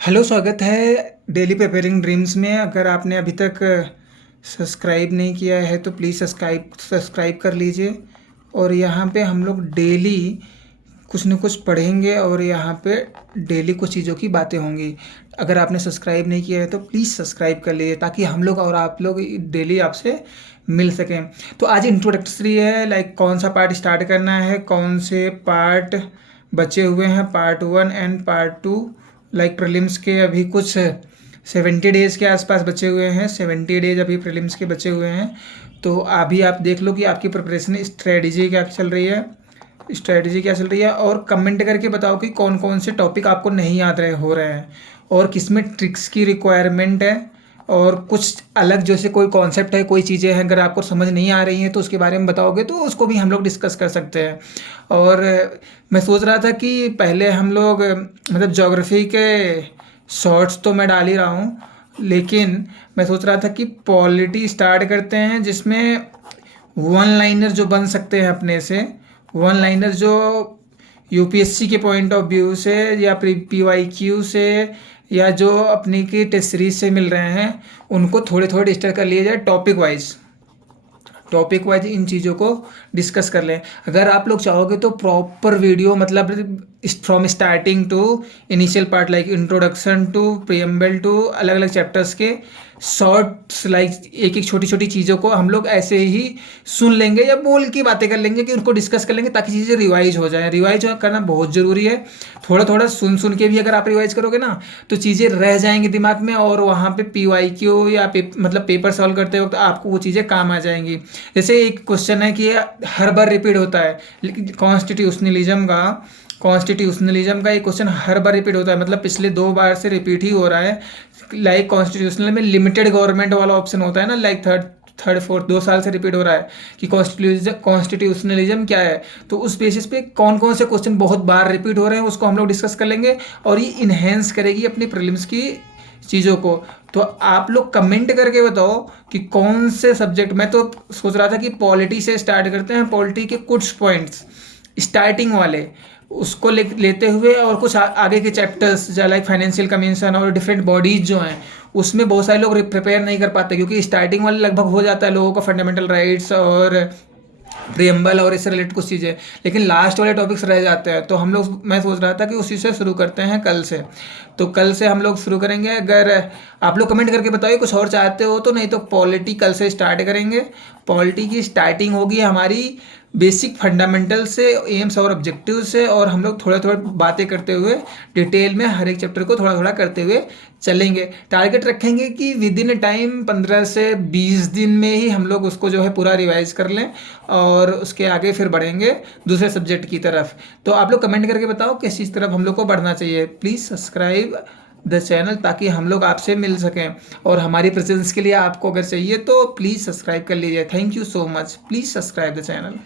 Hello, स्वागत है daily preparing dreams में। अगर आपने अभी तक सब्सक्राइब नहीं किया है तो प्लीज़ सब्सक्राइब कर लीजिए। और यहाँ पे हम लोग डेली कुछ न कुछ पढ़ेंगे और यहाँ पे डेली कुछ चीज़ों की बातें होंगी। अगर आपने सब्सक्राइब नहीं किया है तो प्लीज़ सब्सक्राइब कर लीजिए ताकि हम लोग और आप लोग डेली आपसे मिल सकें। तो आज इंट्रोडक्टरी है, लाइक कौन सा पार्ट स्टार्ट करना है, कौन से पार्ट बचे हुए हैं, part 1 and part 2। Like prelims के अभी कुछ 70 डेज़ के आसपास बचे हुए हैं। 70 डेज अभी प्रीलिम्स के बचे हुए हैं। तो अभी आप देख लो कि आपकी प्रिपरेशन स्ट्रेटजी क्या चल रही है और कमेंट करके बताओ कि कौन कौन से टॉपिक आपको नहीं याद हो रहे हैं और किस में ट्रिक्स की रिक्वायरमेंट है। और कुछ अलग जैसे कोई कॉन्सेप्ट है, कोई चीज़ें हैं, अगर आपको समझ नहीं आ रही हैं तो उसके बारे में बताओगे तो उसको भी हम लोग डिस्कस कर सकते हैं। और मैं सोच रहा था कि पहले हम लोग मतलब ज्योग्राफी के शॉर्ट्स तो मैं डाल ही रहा हूँ, लेकिन मैं सोच रहा था कि पॉलिटी स्टार्ट करते हैं जिसमें वन लाइनर जो बन सकते हैं अपने से, वन लाइनर जो यूपीएससी के पॉइंट ऑफ व्यू से या पीवाईक्यू से या जो अपनी की टेस्ट सीरीज से मिल रहे हैं उनको थोड़े थोड़े डिस्कस कर लिए जाए। टॉपिक वाइज इन चीज़ों को डिस्कस कर लें। अगर आप लोग चाहोगे तो प्रॉपर वीडियो, मतलब from starting to initial part, like introduction to preamble to अलग अलग चैप्टर्स के शॉर्ट्स, लाइक एक एक छोटी छोटी चीज़ों को हम लोग ऐसे ही सुन लेंगे या बोल की बातें कर लेंगे कि उनको डिस्कस कर लेंगे ताकि चीज़ें रिवाइज हो जाए। रिवाइज करना बहुत ज़रूरी है। थोड़ा थोड़ा सुन सुन के भी अगर आप रिवाइज करोगे ना तो चीज़ें रह जाएंगी दिमाग में और वहाँ पे पीवाईक्यू या मतलब पेपर सॉल्व करते वक्त आपको वो चीज़ें काम आ जाएंगी। जैसे एक क्वेश्चन है कि हर बार रिपीट होता है, लेकिन कॉन्स्टिट्यूशनलिज्म का एक क्वेश्चन हर बार रिपीट होता है, मतलब पिछले 2 बार से रिपीट ही हो रहा है। लाइक कॉन्स्टिट्यूशनल में लिमिटेड गवर्नमेंट वाला ऑप्शन होता है ना, लाइक थर्ड फोर्थ 2 साल से रिपीट हो रहा है कि कॉन्स्टिट्यूशनलिज्म क्या है। तो उस बेसिस पे कौन कौन से क्वेश्चन बहुत बार रिपीट हो रहे हैं उसको हम लोग डिस्कस कर लेंगे और ये इन्हेंस करेगी अपनी प्रीलिम्स की चीज़ों को। तो आप लोग कमेंट करके बताओ कि कौन से सब्जेक्ट। मैं तो सोच रहा था कि पॉलिटी से स्टार्ट करते हैं, पॉलिटी के कुछ पॉइंट्स स्टार्टिंग वाले उसको लेते हुए और कुछ आगे के चैप्टर्स जो लाइक फाइनेंशियल कमीशन और डिफरेंट बॉडीज जो हैं उसमें बहुत सारे लोग प्रिपेयर नहीं कर पाते क्योंकि स्टार्टिंग वाले लगभग हो जाता है लोगों का, फंडामेंटल राइट्स और प्रियम्बल और इससे रिलेटेड कुछ चीज़ें, लेकिन लास्ट वाले टॉपिक्स रह जाते हैं। तो हम लोग, मैं सोच रहा था कि उसी से शुरू करते हैं कल से। तो कल से हम लोग शुरू करेंगे। अगर आप लोग कमेंट करके बताइए कुछ और चाहते हो तो, नहीं तो पॉलिटी कल से स्टार्ट करेंगे। पॉलिटी की स्टार्टिंग होगी हमारी बेसिक फंडामेंटल से, एम्स और ऑब्जेक्टिव से, और हम लोग थोड़ा थोड़ा बातें करते हुए डिटेल में हर एक चैप्टर को थोड़ा थोड़ा करते हुए चलेंगे। टारगेट रखेंगे कि विद इन टाइम 15 से 20 दिन में ही हम लोग उसको जो है पूरा रिवाइज कर लें और उसके आगे फिर बढ़ेंगे दूसरे सब्जेक्ट की तरफ। तो आप लोग कमेंट करके बताओ किस चीज़ तरफ हम लोग को बढ़ना चाहिए। प्लीज़ सब्सक्राइब द चैनल ताकि हम लोग आपसे मिल सकें और हमारी प्रेजेंस के लिए आपको अगर चाहिए तो प्लीज़ सब्सक्राइब कर लीजिए। Thank you so much. Please subscribe the channel.